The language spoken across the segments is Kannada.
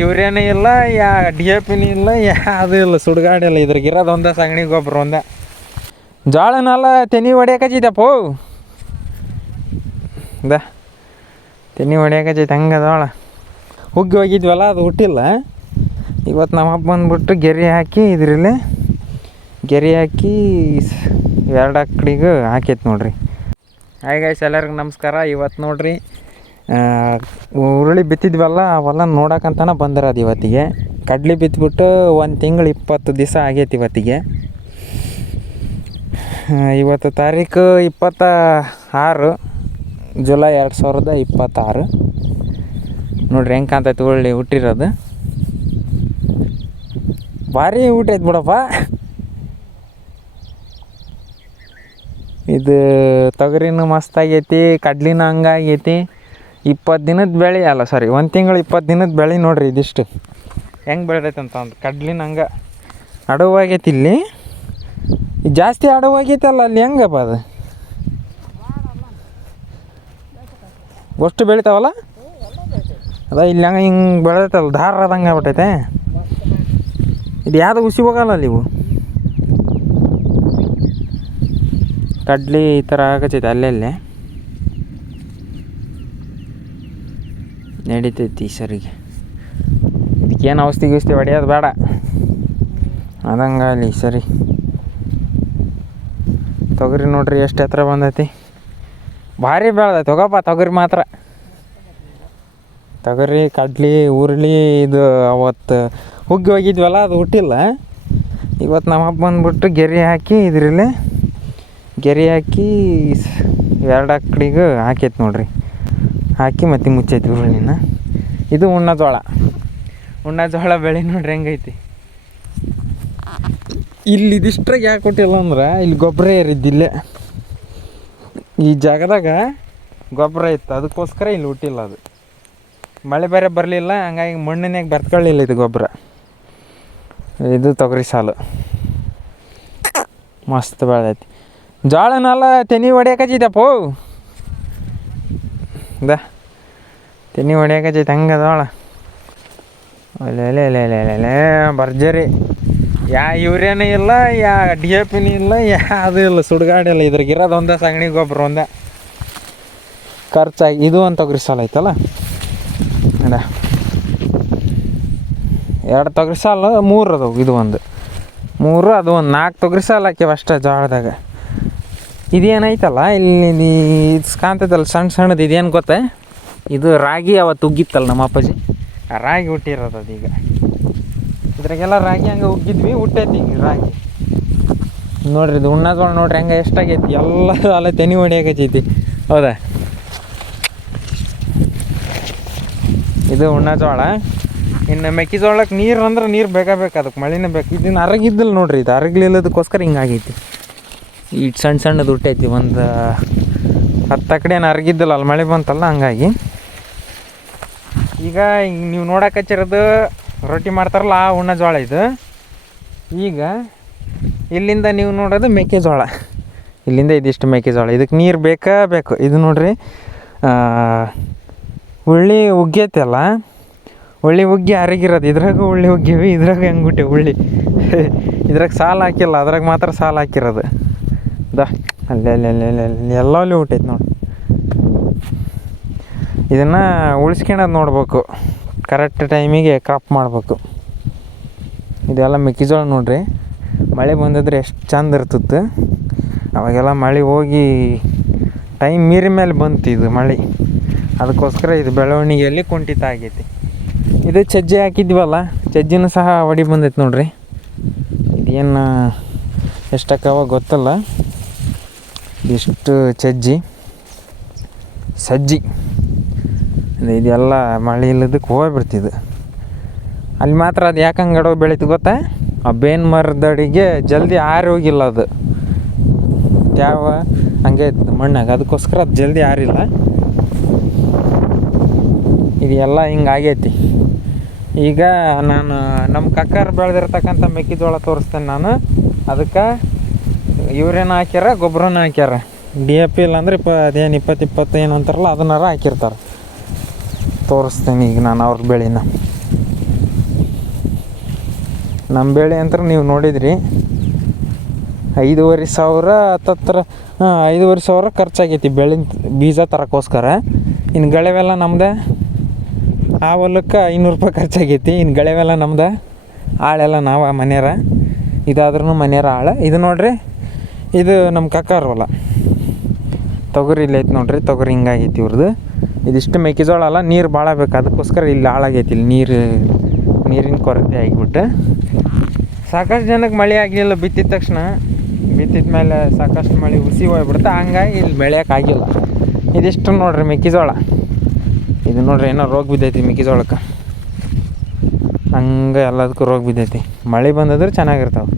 ಯೂರಿಯಾನೂ ಇಲ್ಲ, ಡಿ ಎ ಪಿನೂ ಇಲ್ಲ, ಅದು ಇಲ್ಲ, ಸುಡುಗಾಡು ಇಲ್ಲ. ಇದ್ರಾಗಿರೋದು ಒಂದೇ ಸಗಣಿ ಗೊಬ್ಬರ ಒಂದೇ. ಜೋಳನೆಲ್ಲ ತೆನಿ ಹೊಡ್ಯಾಕತ್ತೈತಪ್ಪ. ತೆನಿ ಹೊಡ್ಯಾಕತ್ತೈತೆ ಹಂಗೆ ಜೋಳ. ಹುಗ್ಗಿ ಹೋಗಿದ್ವಲ್ಲ, ಅದು ಹುಟ್ಟಿಲ್ಲ. ಇವತ್ತು ನಮ್ಮ ಹಬ್ಬ ಬಂದ್ಬಿಟ್ಟು ಗೆರೆ ಹಾಕಿ ಇದ್ರಲ್ಲಿ ಗೆರೆ ಹಾಕಿ 2 ಅಕ್ಕಡಿಗೆ ಹಾಕೈತೆ ನೋಡ್ರಿ. ಹಾಯ್ ಗೈಸ್, ಎಲ್ಲರಿಗೂ ನಮಸ್ಕಾರ. ಇವತ್ತು ನೋಡ್ರಿ ಹುರುಳಿ ಬಿತ್ತಿದ್ವಲ್ಲ, ಅವೆಲ್ಲ ನೋಡೋಕ್ಕಂತನ ಬಂದಿರೋದು ಇವತ್ತಿಗೆ. ಕಡ್ಲಿ ಬಿತ್ಬಿಟ್ಟು 1 ತಿಂಗಳು 20 ದಿವಸ ಆಗೈತಿ ಇವತ್ತಿಗೆ. ಇವತ್ತು ತಾರೀಕು 26 ಜುಲೈ 2026. ನೋಡ್ರಿ ಹೆಂಗೆ ಕಾಣ್ತೈತೆ ಹುರುಳಿ ಹುಟ್ಟಿರೋದು. ಭಾರಿ ಊಟೈತೆ ಬಿಡಪ್ಪ. ಇದು ತೊಗರಿನೂ ಮಸ್ತಾಗೈತಿ, ಕಡ್ಲಿನೂ ಹಂಗಾಗೈತಿ. 20 ದಿನದ ಬೆಳೆ ಅಲ್ಲ, ಸಾರಿ 1 ತಿಂಗಳು 20 ದಿನದ ಬೆಳೆ ನೋಡ್ರಿ. ಇದಿಷ್ಟು ಹೆಂಗೆ ಬೆಳೆದೈತೆ ಅಂತ ಅಂದು ಕಡ್ಲಿನ ಹಂಗೆ ಅಡವಾಗೈತಿ. ಇಲ್ಲಿ ಜಾಸ್ತಿ ಅಡವಾಗೈತಲ್ಲ, ಅಲ್ಲಿ ಹೆಂಗಪ್ಪ ಅದು ಅಷ್ಟು ಬೆಳಿತಾವಲ್ಲ. ಅದ ಇಲ್ಲಿ ಹಂಗೆ ಹಿಂಗೆ ಬೆಳೆದೈತಲ್ಲ, ದಾರ ಅದಂಗೆ ಆಗ್ಬಿಟ್ಟೈತೆ. ಇದು ಯಾವುದು ಹುಸಿ ಹೋಗಲ್ಲ ಅಲ್ಲಿ. ಇವು ಕಡ್ಲಿ ಈ ಥರ ಆಗತೈತೆ ಅಲ್ಲೆಲ್ಲೇ ನಡೀತೈತಿ ಸರಿಗೆ. ಇದಕ್ಕೇನು ಔಷಧಿ ಹೊಡೆಯೋದು ಬೇಡ, ಅದಂಗೆ ಅಲ್ಲಿ ಸರಿ. ತೊಗರಿ ನೋಡ್ರಿ ಎಷ್ಟು ಎತ್ತರ ಬಂದೈತಿ, ಭಾರಿ ಬೆಳೆದೈತಿ. ಹೋಗಪ್ಪ ತೊಗರಿ ಮಾತ್ರ. ತೊಗರಿ, ಕಡ್ಲಿ, ಹುರುಳಿ ಇದು ಅವತ್ತು ಹುಗ್ಗಿ ಹೋಗಿದ್ವಲ್ಲ, ಅದು ಹುಟ್ಟಿಲ್ಲ. ಇವತ್ತು ನಮ್ಮ ಹಬ್ಬ ಬಂದ್ಬಿಟ್ಟು ಗೆರೆ ಹಾಕಿ ಇದ್ರಲ್ಲಿ ಗೆರೆ ಹಾಕಿ 2 ಅಕ್ಕಡಿಗೆ ಹಾಕೈತೆ ನೋಡ್ರಿ. ಹಾಕಿ ಮತ್ತೆ ಮುಚ್ಚೈತಿ ಹುರುಳಿನ. ಇದು ಉಣ್ಣ ಜೋಳ ಬೆಳೆ ನೋಡ್ರಿ ಹೆಂಗೈತಿ. ಇಲ್ಲಿ ಇದಿಷ್ಟ್ರಾಗ ಯಾಕೆ ಕೊಟ್ಟಿಲ್ಲ ಅಂದ್ರೆ, ಇಲ್ಲಿ ಗೊಬ್ಬರ ಏರಿದ್ದಿಲ್ಲೇ ಈ ಜಾಗದಾಗ ಗೊಬ್ಬರ ಇತ್ತು, ಅದಕ್ಕೋಸ್ಕರ ಇಲ್ಲಿ ಹುಟ್ಟಿಲ್ಲ. ಅದು ಮಳೆ ಬೇರೆ ಬರಲಿಲ್ಲ, ಹಂಗಾಗಿ ಮಣ್ಣಿನಾಗ ಬರ್ತಕೊಳ್ಳಿಲ್ಲ ಇದು ಗೊಬ್ಬರ. ಇದು ತೊಗರಿ ಸಾಲು ಮಸ್ತ್ ಬೆಳೆದೈತಿ. ಜೋಳನೆಲ್ಲ ತೆನಿ ಹೊಡ್ಯಾಕತ್ತೈತಪ್ಪ. ತೆನಿ ಹೊಡ್ಯಾಕತ್ತೈತೆ ಹಂಗೆ ಜೋಳ. ಅಲ್ಲೇ ಭರ್ಜರಿ. ಯೂರಿಯಾನೂ ಇಲ್ಲ, ಡಿ ಎ ಪಿನೂ ಇಲ್ಲ, ಅದು ಇಲ್ಲ, ಸುಡುಗಾಡು ಇಲ್ಲ. ಇದ್ರಾಗಿರೋದು ಒಂದೇ ಸಗಣಿ ಗೊಬ್ಬರ ಒಂದೇ. ಖರ್ಚಾಗಿ ಇದು ಒಂದು ತೊಗರಿ ಸಾಲು ಐತಲ್ಲ, 2 ತೊಗರಿ ಸಾಲು 3 ಅದಾವು. ಇದು ಒಂದು 3, ಅದು ಒಂದು 4 ತೊಗರಿ ಸಾಲು ಹಾಕ್ಯವ ಅಷ್ಟೇ ಜೋಳದಾಗ. ಇದೇನೈತಲ್ಲ ಇಲ್ಲಿ ಇದು ಕಾಣ್ತೈತಲ್ಲ ಸಣ್ಣದು, ಇದೇನು ಗೊತ್ತಾ? ಇದು ರಾಗಿ ಅವತ್ತು ಉಗ್ಗಿತ್ತಲ್ಲ ನಮ್ಮ ಅಪ್ಪಾಜಿ, ಆ ರಾಗಿ ಹುಟ್ಟಿರೋದು ಅದೀಗ. ಇದ್ರಾಗೆಲ್ಲ ರಾಗಿ ಹಂಗೆ ಉಗ್ಗಿದ್ವಿ, ಹುಟ್ಟೈತಿ ಈಗ ರಾಗಿ. ನೋಡ್ರಿ ಇದು ಉಣ್ಣ ಜೋಳ ನೋಡ್ರಿ ಹಂಗೆ ಎಷ್ಟಾಗೈತಿ. ಎಲ್ಲ ಅಲ್ಲ ತೆನಿ ಹೊಡ್ಯಾಕತ್ತೈತಿ. ಹೌದಾ? ಇದು ಉಣ್ಣ ಜೋಳ. ಇನ್ನು ಮೆಕ್ಕೆಜೋಳಕ್ಕೆ ನೀರು ಅಂದ್ರೆ ನೀರು ಬೇಕು, ಅದಕ್ಕೆ ಮಳೆನೇ ಬೇಕು. ಇದನ್ನು ಅರಗಿದ್ದಿಲ್ಲ ನೋಡ್ರಿ, ಇದು ಅರಗ್ಲಿಲ್ಲದಕ್ಕೋಸ್ಕರ ಹಿಂಗಾಗೈತಿ. ಈ ಸಣ್ಣದು ಹುಟ್ಟೈತಿ. ಒಂದು 10 ಅಕಡೆ ಏನು ಅರಗಿದ್ದಿಲ್ಲ, ಅಲ್ಲಿ ಮಳೆ ಬಂತಲ್ಲ ಹಂಗಾಗಿ. ಈಗ ನೀವು ನೋಡಕಚ್ಚಿರೋದು ರೊಟ್ಟಿ ಮಾಡ್ತಾರಲ್ಲ, ಆ ಉಣ್ಣ ಜೋಳ ಇದು. ಈಗ ಇಲ್ಲಿಂದ ನೀವು ನೋಡೋದು ಮೆಕ್ಕೆಜೋಳ. ಇಲ್ಲಿಂದ ಇದಿಷ್ಟು ಮೆಕ್ಕೆಜೋಳ. ಇದಕ್ಕೆ ನೀರು ಬೇಕು. ಇದು ನೋಡ್ರಿ ಉಳ್ಳಿ ಉಗ್ಗೈತಿ ಅಲ್ಲ, ಉಳ್ಳಿ ಉಗ್ಗಿ ಅರಗಿರೋದು. ಇದ್ರಾಗ ಉಳ್ಳಿ ಉಗ್ಗಿವಿ, ಇದ್ರಾಗ ಹೆಂಗೆ ಹುಟ್ಟಿ ಉಳ್ಳಿ. ಇದ್ರಾಗ ಸಾಲು ಹಾಕಿಲ್ಲ, ಅದ್ರಾಗ ಮಾತ್ರ ಸಾಲು ಹಾಕಿರೋದು. ಅಲ್ಲೇ ಎಲ್ಲಲ್ಲಿ ಹುಟ್ಟೈತೆ ನೋಡಿ. ಇದನ್ನು ಉಳಿಸ್ಕೊಳೋದು ನೋಡ್ಬೇಕು, ಕರೆಕ್ಟ್ ಟೈಮಿಗೆ ಕ್ರಾಪ್ ಮಾಡಬೇಕು. ಇದೆಲ್ಲ ಮೆಕ್ಕೆಜೋಳ ನೋಡ್ರಿ. ಮಳೆ ಬಂದಿದ್ರೆ ಎಷ್ಟು ಚಂದ ಇರ್ತಿತ್ತು. ಅವಾಗೆಲ್ಲ ಮಳೆ ಹೋಗಿ ಟೈಮ್ ಮೀರಿ ಮೇಲೆ ಬಂತು ಇದು ಮಳೆ. ಅದಕ್ಕೋಸ್ಕರ ಇದು ಬೆಳವಣಿಗೆಯಲ್ಲಿ ಕುಂಠಿತ ಆಗೈತಿ. ಇದು ಸಜ್ಜೆ ಹಾಕಿದ್ವಲ್ಲ, ಸಜ್ಜಿನೂ ಸಹ ಹೊಡಿ ಬಂದೈತೆ ನೋಡ್ರಿ. ಇದೇನು ಎಷ್ಟಕ್ಕವ ಗೊತ್ತಲ್ಲ, ಇಷ್ಟು ಸಜ್ಜಿ ಇದೆಲ್ಲ ಮಳೆ ಇಲ್ಲದಕ್ಕೆ ಹೋಗ್ಬಿಡ್ತಿದ್ದು. ಅಲ್ಲಿ ಮಾತ್ರ ಅದು ಯಾಕಂಗೆ ಗಡವ ಬೆಳೀತು ಗೊತ್ತಾ? ಆ ಬೇನ್ ಮರದಡಿಗೆ ಜಲ್ದಿ ಆರಿ ಹೋಗಿಲ್ಲ ಅದು. ಯಾವ ಹಂಗೆ ಇತ್ತು ಮಣ್ಣಾಗ, ಅದಕ್ಕೋಸ್ಕರ ಅದು ಜಲ್ದಿ ಆರಿಲ್ಲ. ಇದೆಲ್ಲ ಹಿಂಗಾಗೈತಿ. ಈಗ ನಾನು ನಮ್ಮ ಕಕ್ಕರ್ ಬೆಳೆದಿರ್ತಕ್ಕಂಥ ಮೆಕ್ಕೆಜೋಳ ತೋರಿಸ್ತೇನೆ ನಾನು. ಅದಕ್ಕೆ ಯೂರಿಯಾನ ಹಾಕ್ಯಾರ, ಗೊಬ್ಬರನ ಹಾಕ್ಯಾರ. ಡಿ ಎ ಪಿ ಇಲ್ಲಾಂದ್ರೆ ಅದೇನು 20 ಏನು ಅಂತಾರಲ್ಲ, ಅದನ್ನಾರ ಹಾಕಿರ್ತಾರೆ. ತೋರಿಸ್ತೇನೆ ಈಗ ನಾನು ಅವ್ರ ಬೆಳೆನ. ನಮ್ಮ ಬೆಳೆ ಅಂತ ನೀವು ನೋಡಿದ್ರಿ 5,500 ಹತ್ತತ್ರ 5,500 ಖರ್ಚಾಗೈತಿ ಬೆಳೆ ಬೀಜ ತರೋಕ್ಕೋಸ್ಕರ. ಇನ್ನು ಗಳೆವೆಲ್ಲ ನಮ್ದು. ಆ ಹೊಲಕ್ಕೆ 500 ರೂಪಾಯಿ ಖರ್ಚಾಗೈತಿ. ಇನ್ನು ಗಳೆವೆಲ್ಲ ನಮ್ದು. ಆಳೆಲ್ಲ ನಾವು ಮನೆಯರ. ಇದಾದ್ರೂ ಮನೆಯರ ಆಳು. ಇದು ನೋಡ್ರಿ, ಇದು ನಮ್ಮ ಕಕ್ಕಾರ ಹೊಲ. ತೊಗರಿ ಇಲ್ಲಿ ಐತೆ ನೋಡ್ರಿ, ತೊಗರಿ ಹಿಂಗಾಗೈತಿ ಇವ್ರದ್ದು. ಇದಿಷ್ಟು ಮೆಕ್ಕೆಜೋಳ ಅಲ್ಲ, ನೀರು ಭಾಳ ಬೇಕು, ಅದಕ್ಕೋಸ್ಕರ ಇಲ್ಲಿ ಹಾಳಾಗೈತಿ. ಇಲ್ಲಿ ನೀರಿನ ಕೊರತೆ ಆಗಿಬಿಟ್ಟು ಸಾಕಷ್ಟು ಜನಕ್ಕೆ ಮಳೆ ಆಗಲಿಲ್ಲ. ಬಿತ್ತಿದ ತಕ್ಷಣ, ಬಿತ್ತಿದ ಮೇಲೆ ಸಾಕಷ್ಟು ಮಳೆ ಹುಸಿ ಹೋಗ್ಬಿಡುತ್ತೆ, ಹಂಗಾಗಿ ಇಲ್ಲಿ ಬೆಳೆಯೋಕ್ಕಾಗಿಲ್ಲ. ಇದಿಷ್ಟು ನೋಡ್ರಿ ಮೆಕ್ಕೆಜೋಳ. ಇದು ನೋಡ್ರಿ ಏನೋ ರೋಗ ಬಿದ್ದೈತಿ ಮೆಕ್ಕೆಜೋಳಕ್ಕೆ. ಹಂಗೆ ಎಲ್ಲದಕ್ಕೂ ರೋಗ ಬಿದ್ದೈತಿ. ಮಳೆ ಬಂದಿದ್ರೆ ಚೆನ್ನಾಗಿರ್ತಾವೆ.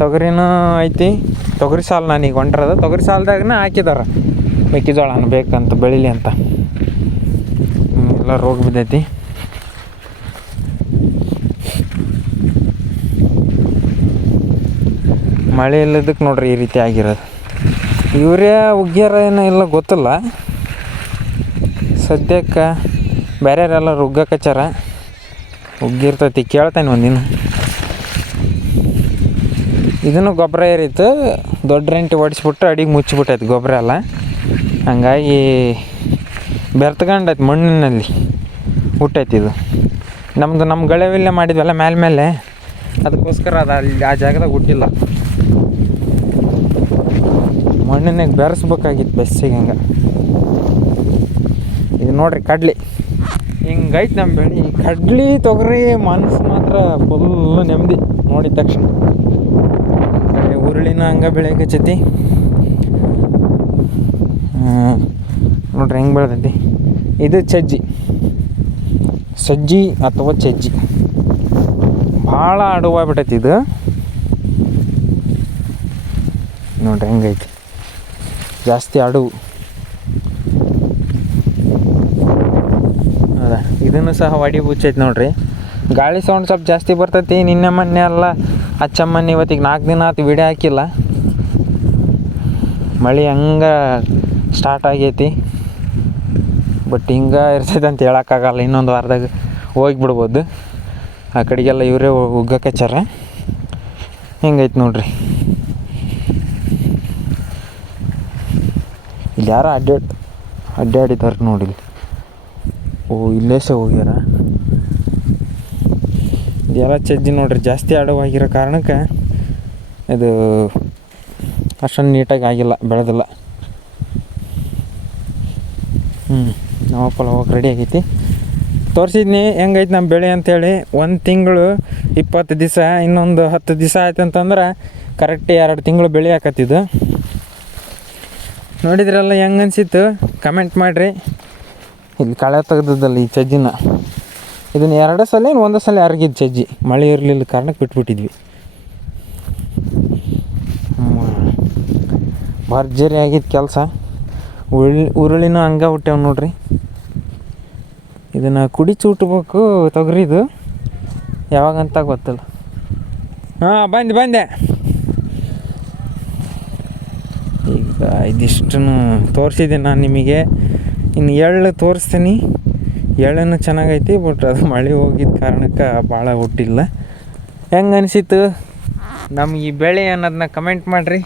ತೊಗರಿನೂ ಐತಿ. ತೊಗರಿ ಸಾಲು ನಾನೀಗ ಹೊಂಟ್ರದ. ತೊಗರಿ ಸಾಲದಾಗನ ಹಾಕಿದಾರೆ ಮೆಕ್ಕೆಜೋಳನ ಬೇಕಂತ ಬೆಳೀಲಿ ಅಂತ. ಎಲ್ಲ ರೋಗ ಬಿದ್ದೈತಿ. ಮಳೆ ಇಲ್ಲದಕ್ಕೆ ನೋಡ್ರಿ ಈ ರೀತಿ ಆಗಿರೋದು. ಯೂರಿಯಾ ಉಗ್ಗ್ಯಾರ ಏನೋ ಇಲ್ಲ ಗೊತ್ತಿಲ್ಲ. ಸದ್ಯಕ್ಕೆ ಬೇರೆಯವರೆಲ್ಲ ಉಗ್ಗಕಚ್ಚಾರ. ಉಗ್ಗಿರ್ತೈತಿ, ಕೇಳ್ತಾನೆ ಒಂದಿನ. ಇದನ್ನು ಗೊಬ್ಬರ ಏರಿತ್ತು. ದೊಡ್ಡ ರೆಂಟಿ ಹೊಡಿಸ್ಬಿಟ್ಟು ಅಡಿಗೆ ಮುಚ್ಚಿಬಿಟ್ಟೈತಿ ಗೊಬ್ಬರ ಎಲ್ಲ. ಹಂಗಾಗಿ ಬೆರ್ತಗಂಡೈತಿ, ಮಣ್ಣಿನಲ್ಲಿ ಹುಟ್ಟೈತಿ ಇದು. ನಮ್ಮ ಗಳೆವಿಲ್ಲೇ ಮಾಡಿದ್ವಲ್ಲ ಮೇಲೆ, ಅದಕ್ಕೋಸ್ಕರ ಅದು ಅಲ್ಲಿ ಆ ಜಾಗದಾಗ ಹುಟ್ಟಿಲ್ಲ. ಮಣ್ಣಿನಾಗ ಬೆರೆಸ್ಬೇಕಾಗಿತ್ತು ಬೆಸ್ಸಿಗೆ. ಹಂಗೆ ಇದು ನೋಡ್ರಿ ಕಡ್ಲಿ ಹಿಂಗೈತೆ ನಮ್ಮ ಬೆಳೆ. ಕಡ್ಲಿ ತೊಗರಿ ಮನಸ್ಸು ಮಾತ್ರ ಫುಲ್ಲು ನೆಮ್ಮದಿ ನೋಡಿದ ತಕ್ಷಣ. ಹುರುಳಿನ ಹಂಗೆ ಬೆಳೆಯಕಚ್ಚೈತಿ ನೋಡ್ರಿ ಹೆಂಗೆ ಬೆಳೆದೈತಿ. ಇದು ಸಜ್ಜಿ ಅಥವಾ ಚಜ್ಜಿ. ಭಾಳ ಅಡುವಾಗ್ಬಿಟ್ಟೈತಿ ಇದು. ನೋಡ್ರಿ ಹೆಂಗೈತಿ, ಜಾಸ್ತಿ ಅಡುವು. ಹೌದಾ, ಇದನ್ನು ಸಹ ಹೊಡಿ ಬುಚ್ಚೈತಿ ನೋಡ್ರಿ. ಗಾಳಿ ಸೌಂಡ್ ಸ್ವಲ್ಪ ಜಾಸ್ತಿ ಬರ್ತೈತಿ. ನಿನ್ನೆ ಮೊನ್ನೆ ಎಲ್ಲ ಹಚ್ಚಮ್ಮನೆ ಇವತ್ತಿಗೆ 4 ದಿನ ಆಯ್ತು ವಿಡಿಯೋ ಹಾಕಿಲ್ಲ. ಮಳೆ ಹಂಗೆ ಸ್ಟಾರ್ಟ್ ಆಗೈತಿ. ಬಟ್ ಹಿಂಗೆ ಇರ್ತೈತೆ ಅಂತ ಹೇಳೋಕ್ಕಾಗಲ್ಲ. ಇನ್ನೊಂದು ವಾರದಾಗ ಹೋಗಿಬಿಡ್ಬೋದು. ಆ ಕಡೆಗೆಲ್ಲ ಇವರೇ ಉಗ್ಗಕಚ್ಚಾರ. ಹಿಂಗೈತೆ ನೋಡ್ರಿ. ಇಲ್ಲಿ ಯಾರೋ ಅಡ್ಡಾಡಿದಾರೆ ನೋಡಿ. ಇಲ್ಲೇ ಸಹ ಹೋಗ್ಯಾರ. ಎಲ್ಲ ಚಜ್ಜಿ ನೋಡ್ರಿ, ಜಾಸ್ತಿ ಅಡವಾಗಿರೋ ಕಾರಣಕ್ಕೆ ಇದು ಅಷ್ಟೊಂದು ನೀಟಾಗಿ ಆಗಿಲ್ಲ, ಬೆಳೆದಿಲ್ಲ. ನಮ್ಮಪ್ಪ ಹೋಗಿ ರೆಡಿ ಆಗೈತಿ. ತೋರಿಸಿದ್ನಿ ಹೆಂಗೈತೆ ನಮ್ಮ ಬೆಳೆ ಅಂಥೇಳಿ. 1 ತಿಂಗಳು 20 ದಿವಸ, ಇನ್ನೊಂದು 10 ದಿವಸ ಆಯ್ತು ಅಂತಂದ್ರೆ ಕರೆಕ್ಟ್ 2 ತಿಂಗಳು ಬೆಳೆ ಹಾಕತ್ತಿದ್ದು. ನೋಡಿದ್ರಲ್ಲ ಹೆಂಗೆ ಅನಿಸಿತ್ತು ಕಮೆಂಟ್ ಮಾಡಿರಿ. ಇಲ್ಲಿ ಕಳೆ ತೆಗ್ದದ್ದಲ್ಲ ಈ ಚಜ್ಜಿನ. ಇದನ್ನು 2 ಸಲ ಏನು 1 ಸಲ ಅರಗಿದ್ದು ಚಜ್ಜಿ. ಮಳೆ ಇರಲಿಲ್ಲ ಕಾರಣಕ್ಕೆ ಬಿಟ್ಬಿಟ್ಟಿದ್ವಿ. ಭರ್ಜರಿ ಆಗಿದ್ದು ಕೆಲಸ. ಉರುಳಿನೂ ಹಂಗೆ ಹುಟ್ಟ್ಯಾವ ನೋಡ್ರಿ. ಇದನ್ನು ಕುಡಿಸಿ ಉಟ್ಬೇಕು ತೊಗರಿದು, ಯಾವಾಗಂತ ಗೊತ್ತಿಲ್ಲ. ಬಂದೆ. ಈಗ ಇದಿಷ್ಟನ್ನು ತೋರಿಸಿದ್ದೀನಿ ನಾನು ನಿಮಗೆ. ಇನ್ನು ಎಳ್ಳು ತೋರಿಸ್ತೀನಿ. ಎಳ್ಳನ್ನು ಚೆನ್ನಾಗೈತಿ, ಬಟ್ ಅದು ಮಳೆ ಹೋಗಿದ್ದ ಕಾರಣಕ್ಕೆ ಭಾಳ ಹುಟ್ಟಿಲ್ಲ. ಹೆಂಗೆ ಅನಿಸಿತು ನಮ್ಗೆ ಈ ಬೆಳೆ ಅನ್ನೋದನ್ನ ಕಮೆಂಟ್ ಮಾಡಿರಿ.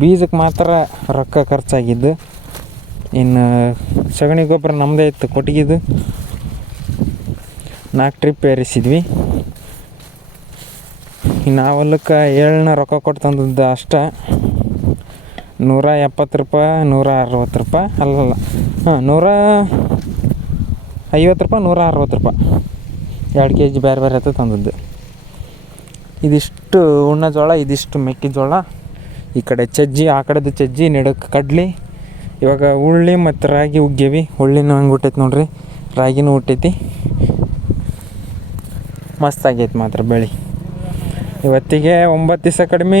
ಬೀಜಕ್ಕೆ ಮಾತ್ರ ರೊಕ್ಕ ಖರ್ಚಾಗಿದ್ದು. ಇನ್ನು ಸಗಣಿ ಗೊಬ್ಬರ ನಮ್ಮದೇ ಇತ್ತು ಕೊಟ್ಟಿಗಿದ್ದು. 4 ಟ್ರಿಪ್ ಏರಿಸಿದ್ವಿ. ಇನ್ನು ಆ ಹೊಲಕ್ಕೆ ಎಳ್ಳನ್ನ ರೊಕ್ಕ ಕೊಟ್ಟು ತಂದದ್ದು ಅಷ್ಟೇ. 170 ರೂಪಾಯಿ, 160 ರೂಪಾಯಿ, ಅಲ್ಲಲ್ಲ 150 ರೂಪಾಯಿ, 160 ರೂಪಾಯಿ 2 kg ಬೇರೆ ಹತ್ತು ತಂದದ್ದು. ಇದಿಷ್ಟು ಉಣ್ಣ ಜೋಳ, ಇದಿಷ್ಟು ಮೆಕ್ಕೆಜೋಳ. ಈ ಕಡೆ ಚಜ್ಜಿ, ಆ ಕಡೆದು ಚಜ್ಜಿ, ನೆಡಕ್ಕೆ ಕಡ್ಲಿ. ಇವಾಗ ಉಳ್ಳಿ ಮತ್ತು ರಾಗಿ ಉಗ್ಗೇವಿ. ಉಳ್ಳಿನೂ ಹಂಗೆ ಹುಟ್ಟೈತಿ ನೋಡ್ರಿ, ರಾಗಿನೂ ಹುಟ್ಟೈತಿ. ಮಸ್ತಾಗೈತಿ ಮಾತ್ರ ಬೆಳೆ. ಇವತ್ತಿಗೆ 9 ದಿವಸ ಕಡಿಮೆ,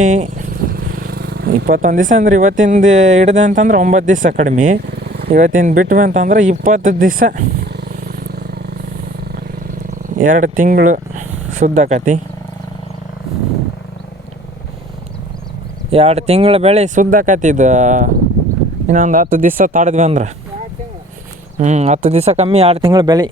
21 ದಿವಸ ಅಂದ್ರೆ ಇವತ್ತಿಂದ ಹಿಡ್ದೆ ಅಂತಂದ್ರೆ 9 ದಿವಸ ಕಡಿಮೆ. ಇವತ್ತಿಂದ ಬಿಟ್ವಿ ಅಂತಂದ್ರೆ 20 ದಿವಸ, 2 ತಿಂಗಳು ಶುದ್ಧ ಆಕತಿ. 2 ತಿಂಗಳ ಬೆಳೆ ಶುದ್ಧ ಆಕತಿ. ಇದು ಇನ್ನೊಂದು 10 ದಿವಸ ತಾಡಿದ್ವಿ ಅಂದ್ರೆ 10 ದಿವಸ ಕಮ್ಮಿ 2 ತಿಂಗಳು ಬೆಳೆ.